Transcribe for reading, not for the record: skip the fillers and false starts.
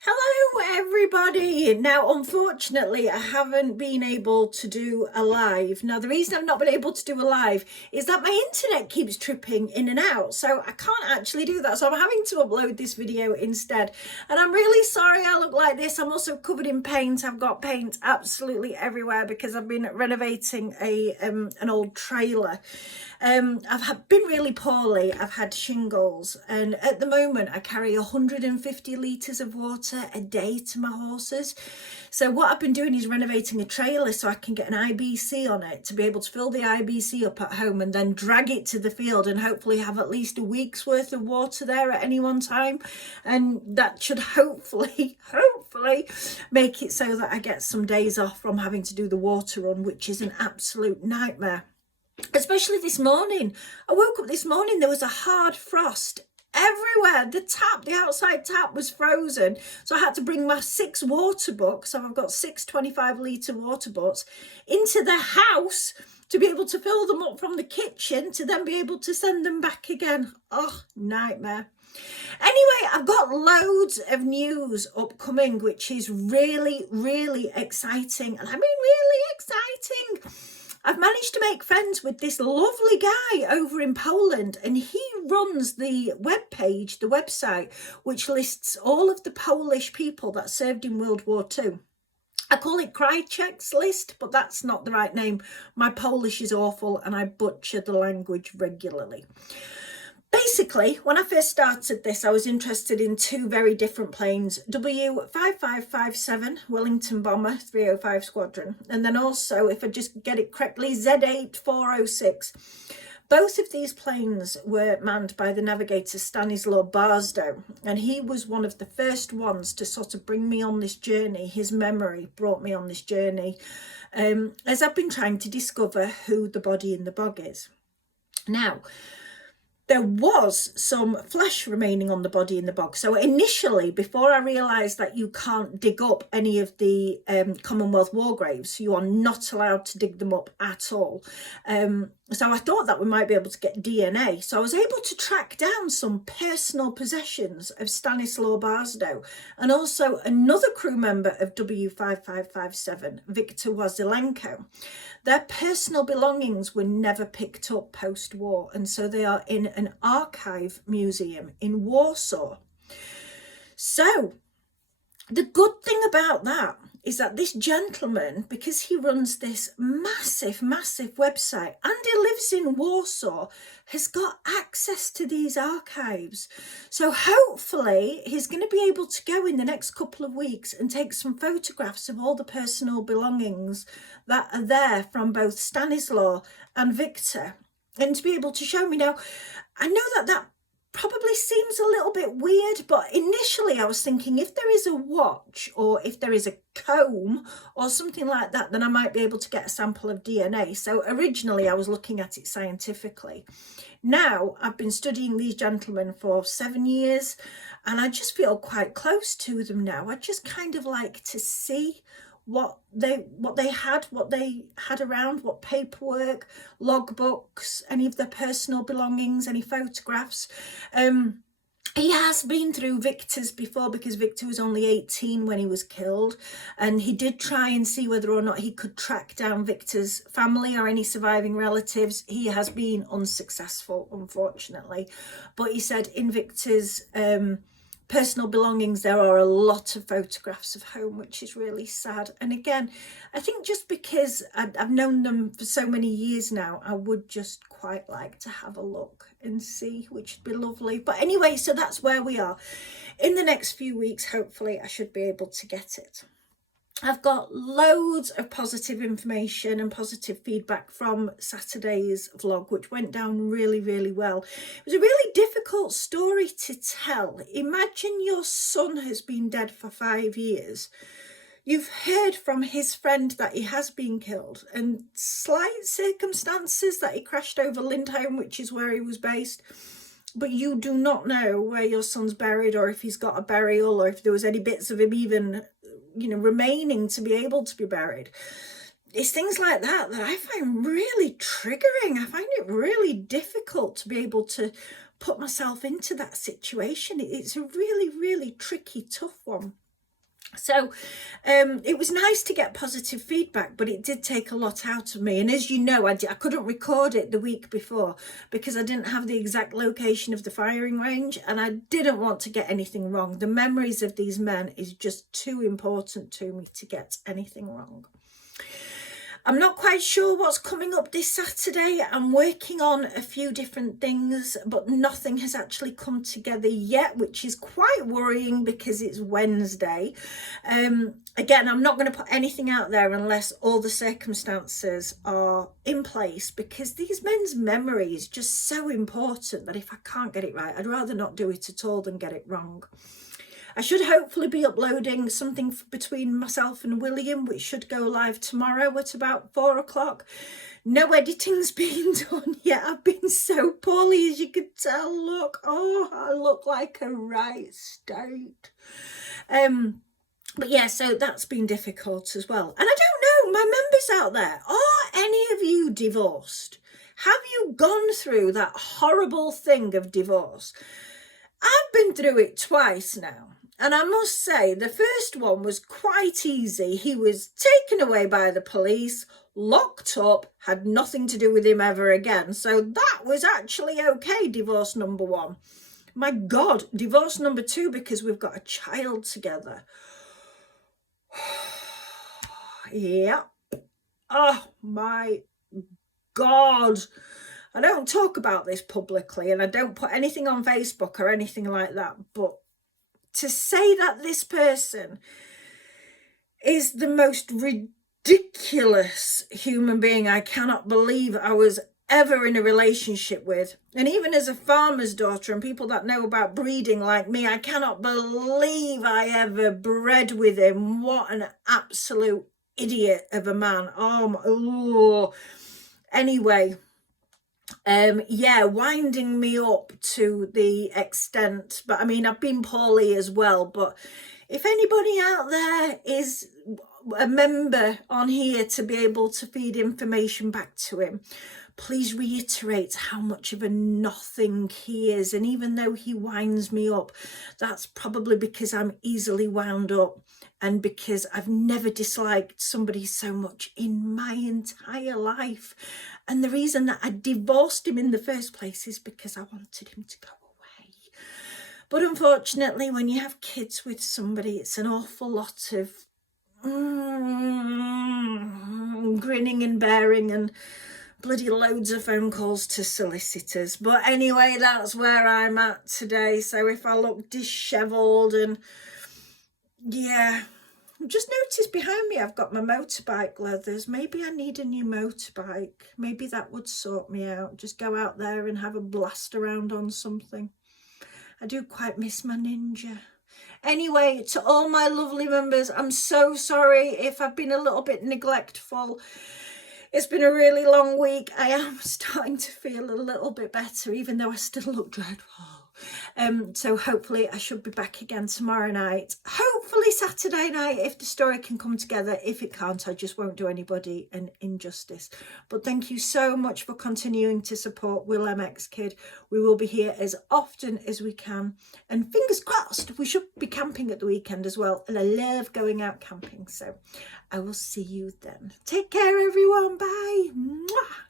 Hello everybody. Now unfortunately I haven't been able to do a live. Now the reason I've not been able to do a live is that my internet keeps tripping in and out, so I can't actually do that, so I'm having to upload this video instead, and I'm really sorry I look like this. I'm also covered in paint. I've got paint absolutely everywhere because I've been renovating an old trailer. I've been really poorly. I've had shingles, and at the moment I carry 150 litres of water a day to my horses. So what I've been doing is renovating a trailer so I can get an IBC on it to be able to fill the IBC up at home and then drag it to the field and hopefully have at least a week's worth of water there at any one time. And that should hopefully make it so that I get some days off from having to do the water run, which is an absolute nightmare. Especially this morning. I woke up this morning, there was a hard frost everywhere. The outside tap was frozen, so I had to bring my 6 water buckets, so I've got 6 25-litre water buckets, into the house to be able to fill them up from the kitchen to then be able to send them back again. Oh, nightmare. Anyway, I've got loads of news upcoming, which is really exciting, and I mean really exciting. I've managed to make friends with this lovely guy over in Poland, and he runs the website, which lists all of the Polish people that served in World War II. I call it Krychek's list, but that's not the right name. My Polish is awful and I butcher the language regularly. Basically, when I first started this, I was interested in 2 very different planes, W5557 Wellington Bomber 305 Squadron, and then also, if I just get it correctly, Z8406. Both of these planes were manned by the navigator Stanislaw Barstow, and he was one of the first ones to sort of bring me on this journey. His memory brought me on this journey as I've been trying to discover who the body in the bog is. Now, there was some flesh remaining on the body in the bog. So initially, before I realised that you can't dig up any of the Commonwealth war graves, you are not allowed to dig them up at all. So I thought that we might be able to get DNA. So I was able to track down some personal possessions of Stanislaw Barstow and also another crew member of W5557, Viktor Wasylenko. Their personal belongings were never picked up post-war, and so they are in an archive museum in Warsaw. So the good thing about that is that this gentleman, because he runs this massive website and he lives in Warsaw, has got access to these archives. So hopefully he's going to be able to go in the next couple of weeks and take some photographs of all the personal belongings that are there from both Stanislaw and Viktor, and to be able to show me. Now, I know that probably seems a little bit weird, but initially I was thinking if there is a watch or if there is a comb or something like that, then I might be able to get a sample of DNA. So originally I was looking at it scientifically. Now I've been studying these gentlemen for 7 years and I just feel quite close to them now. I just kind of like to see what they had around, what paperwork, logbooks, any of their personal belongings, any photographs. He has been through Viktor's before because Viktor was only 18 when he was killed, and he did try and see whether or not he could track down Viktor's family or any surviving relatives. He has been unsuccessful, unfortunately, but he said in Viktor's personal belongings there are a lot of photographs of home, which is really sad. And again, I think just because I've known them for so many years now, I would just quite like to have a look and see, which would be lovely. But anyway, so that's where we are. In the next few weeks, hopefully I should be able to get it. I've got loads of positive information and positive feedback from Saturday's vlog, which went down really well. It was a really difficult story to tell. Imagine your son has been dead for 5 years. You've heard from his friend that he has been killed, and slight circumstances that he crashed over Lindholm, which is where he was based. But you do not know where your son's buried, or if he's got a burial, or if there was any bits of him even, remaining to be able to be buried. It's things like that I find really triggering. I find it really difficult to be able to put myself into that situation. It's a really tricky, tough one. So it was nice to get positive feedback, but it did take a lot out of me. And as you know, I couldn't record it the week before because I didn't have the exact location of the firing range, and I didn't want to get anything wrong. The memories of these men is just too important to me to get anything wrong. I'm not quite sure what's coming up this Saturday. I'm working on a few different things, but nothing has actually come together yet, which is quite worrying because it's Wednesday. Again, I'm not going to put anything out there unless all the circumstances are in place, because these men's memory is just so important that if I can't get it right, I'd rather not do it at all than get it wrong. I should hopefully be uploading something between myself and William, which should go live tomorrow at about 4 o'clock. No editing's been done yet. I've been so poorly, as you can tell. Look, oh, I look like a right state. But yeah, so that's been difficult as well. And I don't know, my members out there, are any of you divorced? Have you gone through that horrible thing of divorce? I've been through it twice now. And I must say, the first one was quite easy. He was taken away by the police, locked up, had nothing to do with him ever again. So that was actually okay, divorce number one. My God, divorce number two, because we've got a child together. Yeah. Oh, my God. I don't talk about this publicly, and I don't put anything on Facebook or anything like that, but to say that this person is the most ridiculous human being I cannot believe I was ever in a relationship with. And even as a farmer's daughter and people that know about breeding like me, I cannot believe I ever bred with him. What an absolute idiot of a man. Oh. Anyway. Yeah, winding me up to the extent, but I mean, I've been poorly as well, but if anybody out there is a member on here to be able to feed information back to him, please reiterate how much of a nothing he is. And even though he winds me up, that's probably because I'm easily wound up and because I've never disliked somebody so much in my entire life. And the reason that I divorced him in the first place is because I wanted him to go away. But unfortunately, when you have kids with somebody, it's an awful lot of grinning and bearing and bloody loads of phone calls to solicitors. But anyway, that's where I'm at today. So if I look dishevelled and yeah, just noticed behind me I've got my motorbike leathers. Maybe I need a new motorbike. Maybe that would sort me out. Just go out there and have a blast around on something. I do quite miss my Ninja. Anyway, to all my lovely members, I'm so sorry if I've been a little bit neglectful. It's been a really long week. I am starting to feel a little bit better, even though I still look dreadful. So hopefully I should be back again tomorrow night. Hopefully Saturday night, if the story can come together. If it can't, I just won't do anybody an injustice. But thank you so much for continuing to support Will MX Kid. We will be here as often as we can. And fingers crossed, we should be camping at the weekend as well. And I love going out camping. So I will see you then. Take care, everyone. Bye. Mwah.